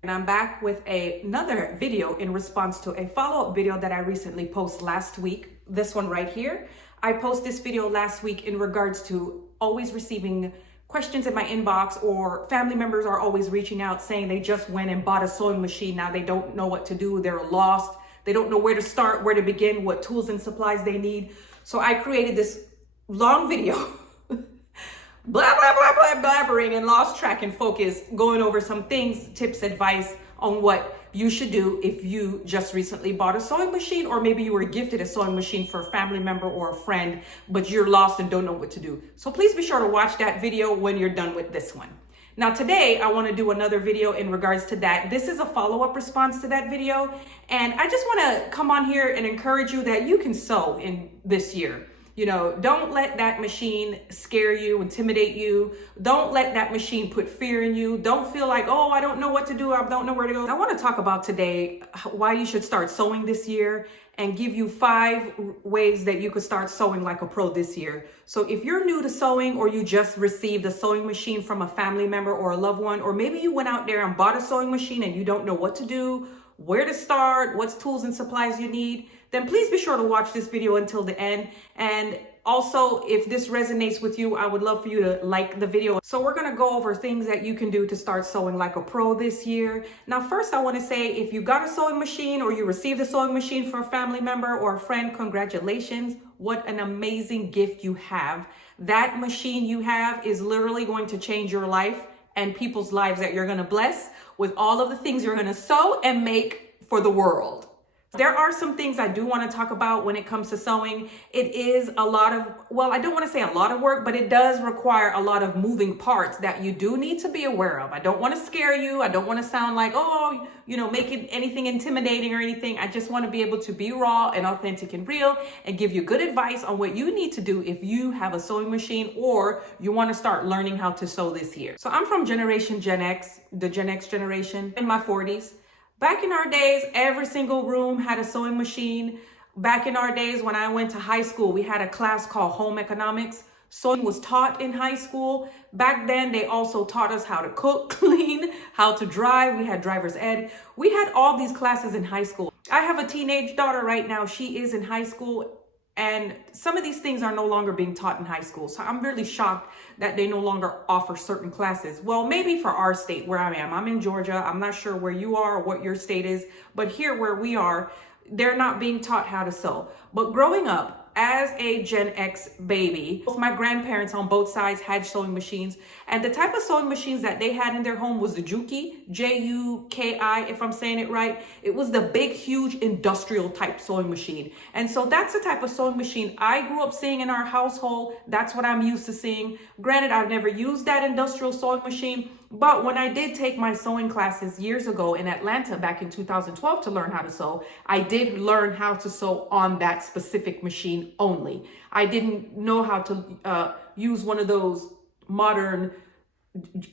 And I'm back with another video in response to a follow-up video that I recently posted last week. This one right here. I posted this video last week in regards to always receiving questions in my inbox, or family members are always reaching out saying they just went and bought a sewing machine. Now they don't know what to do. They're lost. They don't know where to start, where to begin, what tools and supplies they need. So I created this long video, blah, blah, blah, blah, blabbering and lost track and focus, going over some things, tips, advice on what you should do if you just recently bought a sewing machine, or maybe you were gifted a sewing machine for a family member or a friend, but you're lost and don't know what to do. So please be sure to watch that video when you're done with this one. Now today, I want to do another video in regards to that. This is a follow-up response to that video. And I just want to come on here and encourage you that you can sew in this year. You know, don't let that machine scare you, intimidate you. Don't let that machine put fear in you. Don't feel like, oh, I don't know what to do. I don't know where to go. I want to talk about today why you should start sewing this year and give you 5 ways that you could start sewing like a pro this year. So if you're new to sewing, or you just received a sewing machine from a family member or a loved one, or maybe you went out there and bought a sewing machine and you don't know what to do, where to start, what tools and supplies you need, then please be sure to watch this video until the end. And also, if this resonates with you, I would love for you to like the video. So we're gonna go over things that you can do to start sewing like a pro this year. Now, first I wanna say, if you got a sewing machine or you received a sewing machine for a family member or a friend, congratulations. What an amazing gift you have. That machine you have is literally going to change your life and people's lives that you're gonna bless with all of the things you're gonna sew and make for the world. There are some things I do want to talk about when it comes to sewing. It is a lot of, well, I don't want to say a lot of work, but it does require a lot of moving parts that you do need to be aware of. I don't want to scare you. I don't want to sound like, oh, you know, making anything intimidating or anything. I just want to be able to be raw and authentic and real and give you good advice on what you need to do if you have a sewing machine or you want to start learning how to sew this year. So I'm from Generation Gen X, the Gen X generation, in my 40s. Back in our days, every single room had a sewing machine. Back in our days, when I went to high school, we had a class called home economics. Sewing was taught in high school. Back then, they also taught us how to cook, clean, how to drive. We had driver's ed. We had all these classes in high school. I have a teenage daughter right now. She is in high school. And some of these things are no longer being taught in high school. So I'm really shocked that they no longer offer certain classes. Well, maybe for our state where I am. I'm in Georgia. I'm not sure where you are or what your state is. But here where we are, they're not being taught how to sew. But growing up as a Gen X baby, my grandparents on both sides had sewing machines. And the type of sewing machines that they had in their home was the Juki, J-U-K-I, if I'm saying it right. It was the big, huge industrial type sewing machine. And so that's the type of sewing machine I grew up seeing in our household. That's what I'm used to seeing. Granted, I've never used that industrial sewing machine, but when I did take my sewing classes years ago in Atlanta back in 2012 to learn how to sew, I did learn how to sew on that specific machine only. I didn't know how to use one of those modern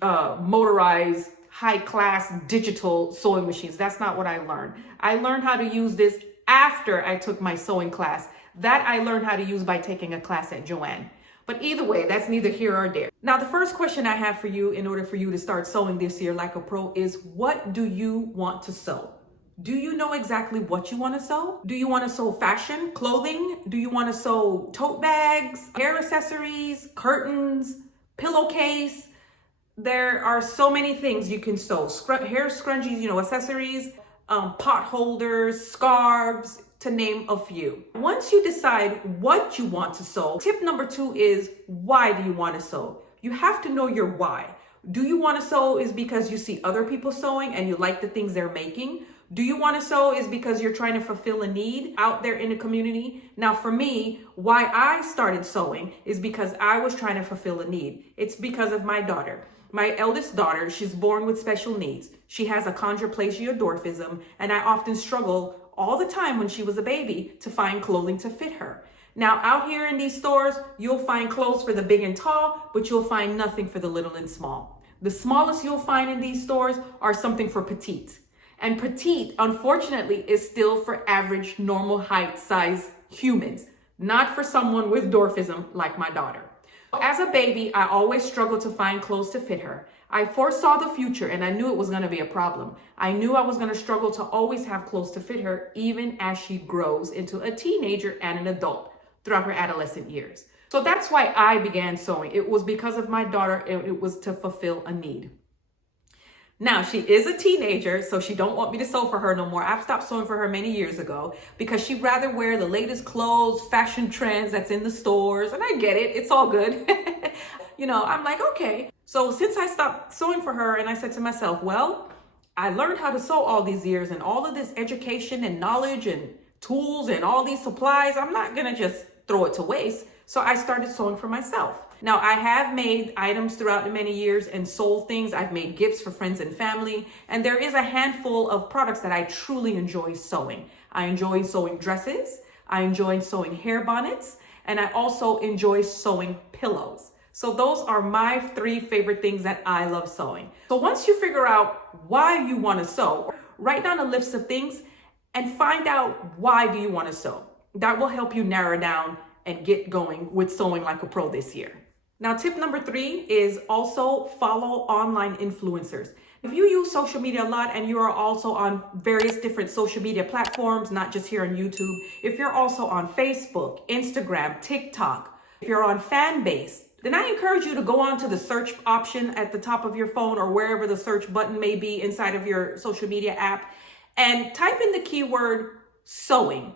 motorized high-class digital sewing machines. That's not what I learned. I learned how to use this after I took my sewing class. That I learned how to use by taking a class at Joanne. But either way, that's neither here or there. Now, the first question I have for you in order for you to start sewing this year like a pro is, what do you want to sew? Do you know exactly what you want to sew? Do you want to sew fashion, clothing? Do you want to sew tote bags, hair accessories, curtains, pillowcase? There are so many things you can sew. Hair scrunchies, you know, accessories, pot holders, scarves, to name a few. Once you decide what you want to sew, tip number 2 is, why do you want to sew? You have to know your why. Do you want to sew is because you see other people sewing and you like the things they're making? Do you want to sew is because you're trying to fulfill a need out there in the community? Now, for me, why I started sewing is because I was trying to fulfill a need. It's because of my daughter. My eldest daughter, she's born with special needs. She has achondroplasia dwarfism, and I often struggle all the time when she was a baby to find clothing to fit her. Now, out here in these stores, you'll find clothes for the big and tall, but you'll find nothing for the little and small. The smallest you'll find in these stores are something for petite. And petite, unfortunately, is still for average, normal height, size humans, not for someone with dwarfism like my daughter. As a baby, I always struggled to find clothes to fit her. I foresaw the future and I knew it was going to be a problem. I knew I was going to struggle to always have clothes to fit her, even as she grows into a teenager and an adult throughout her adolescent years. So that's why I began sewing. It was because of my daughter. It was to fulfill a need. Now, she is a teenager, so she don't want me to sew for her no more. I've stopped sewing for her many years ago because she'd rather wear the latest clothes, fashion trends that's in the stores. And I get it. It's all good. I'm like, okay. So since I stopped sewing for her, and I said to myself, well, I learned how to sew all these years, and all of this education and knowledge and tools and all these supplies, I'm not going to just throw it to waste. So I started sewing for myself. Now, I have made items throughout the many years and sold things. I've made gifts for friends and family. And there is a handful of products that I truly enjoy sewing. I enjoy sewing dresses. I enjoy sewing hair bonnets. And I also enjoy sewing pillows. So those are my 3 favorite things that I love sewing. So once you figure out why you want to sew, write down a list of things and find out why do you want to sew. That will help you narrow down and get going with sewing like a pro this year. Now, tip number 3 is also follow online influencers. If you use social media a lot and you are also on various different social media platforms, not just here on YouTube, if you're also on Facebook, Instagram, TikTok, if you're on Fanbase, then I encourage you to go on to the search option at the top of your phone or wherever the search button may be inside of your social media app and type in the keyword sewing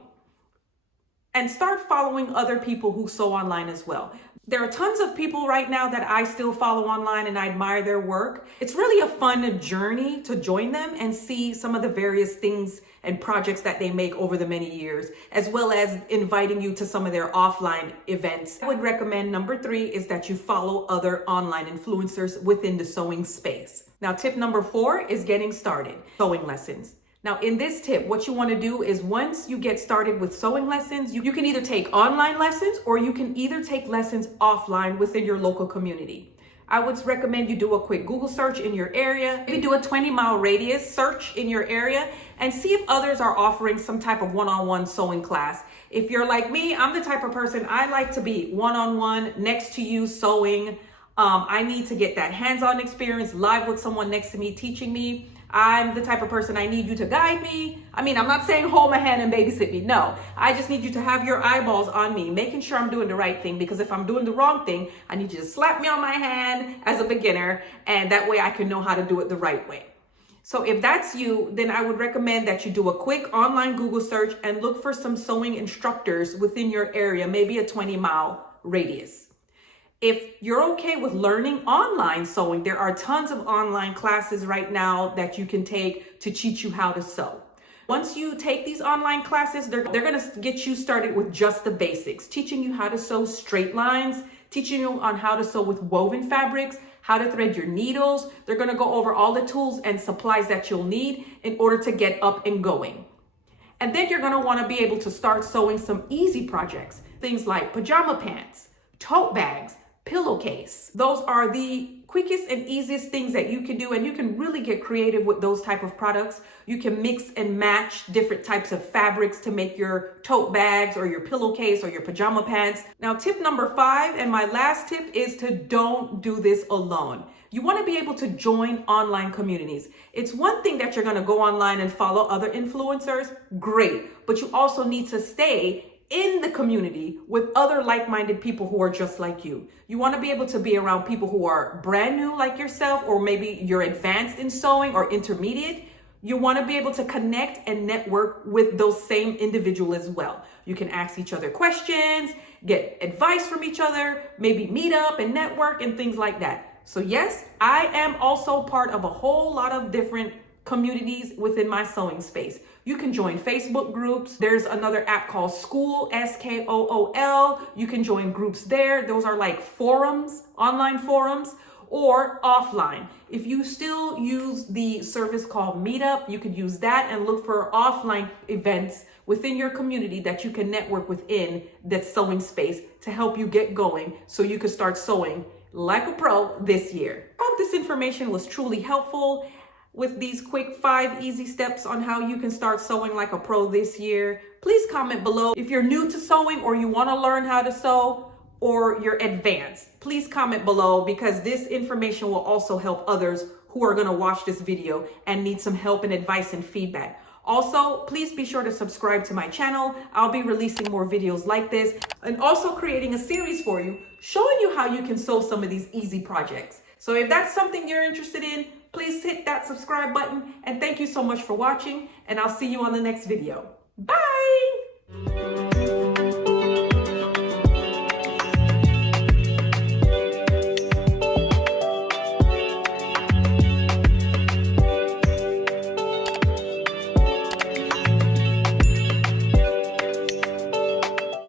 and start following other people who sew online as well. There are tons of people right now that I still follow online and I admire their work. It's really a fun journey to join them and see some of the various things and projects that they make over the many years, as well as inviting you to some of their offline events. I would recommend number 3 is that you follow other online influencers within the sewing space. Now, tip number 4 is getting started, sewing lessons. Now, in this tip, what you want to do is once you get started with sewing lessons, you can either take online lessons or you can either take lessons offline within your local community. I would recommend you do a quick Google search in your area. Maybe do a 20-mile radius search in your area and see if others are offering some type of one-on-one sewing class. If you're like me, I'm the type of person, I like to be one-on-one next to you sewing. I need to get that hands-on experience live with someone next to me teaching me. I'm the type of person I need you to guide me. I mean, I'm not saying hold my hand and babysit me. No, I just need you to have your eyeballs on me, making sure I'm doing the right thing, because if I'm doing the wrong thing, I need you to slap me on my hand as a beginner, and that way I can know how to do it the right way. So if that's you, then I would recommend that you do a quick online Google search and look for some sewing instructors within your area, maybe a 20-mile radius. If you're okay with learning online sewing, there are tons of online classes right now that you can take to teach you how to sew. Once you take these online classes, they're going to get you started with just the basics, teaching you how to sew straight lines, teaching you on how to sew with woven fabrics, how to thread your needles. They're going to go over all the tools and supplies that you'll need in order to get up and going. And then you're going to want to be able to start sewing some easy projects, things like pajama pants, tote bags, pillowcase. Those are the quickest and easiest things that you can do, and you can really get creative with those type of products. You can mix and match different types of fabrics to make your tote bags or your pillowcase or your pajama pants. Now, tip number 5 and my last tip is to don't do this alone. You want to be able to join online communities. It's one thing that you're going to go online and follow other influencers, great, but you also need to stay in the community with other like-minded people who are just like you. You want to be able to be around people who are brand new like yourself, or maybe you're advanced in sewing or intermediate. You want to be able to connect and network with those same individuals as well. You can ask each other questions, get advice from each other, maybe meet up and network and things like that. So yes, I am also part of a whole lot of different communities within my sewing space. You can join Facebook groups. There's another app called School, SKOOL. You can join groups there. Those are like forums, online forums, or offline. If you still use the service called Meetup, you could use that and look for offline events within your community that you can network within that sewing space to help you get going so you can start sewing like a pro this year. I hope this information was truly helpful with these quick 5 easy steps on how you can start sewing like a pro this year. Please comment below if you're new to sewing or you want to learn how to sew, or you're advanced. Please comment below, because this information will also help others who are gonna watch this video and need some help and advice and feedback. Also, please be sure to subscribe to my channel. I'll be releasing more videos like this, and also creating a series for you, showing you how you can sew some of these easy projects. So if that's something you're interested in, please hit that subscribe button, and thank you so much for watching, and I'll see you on the next video. Bye!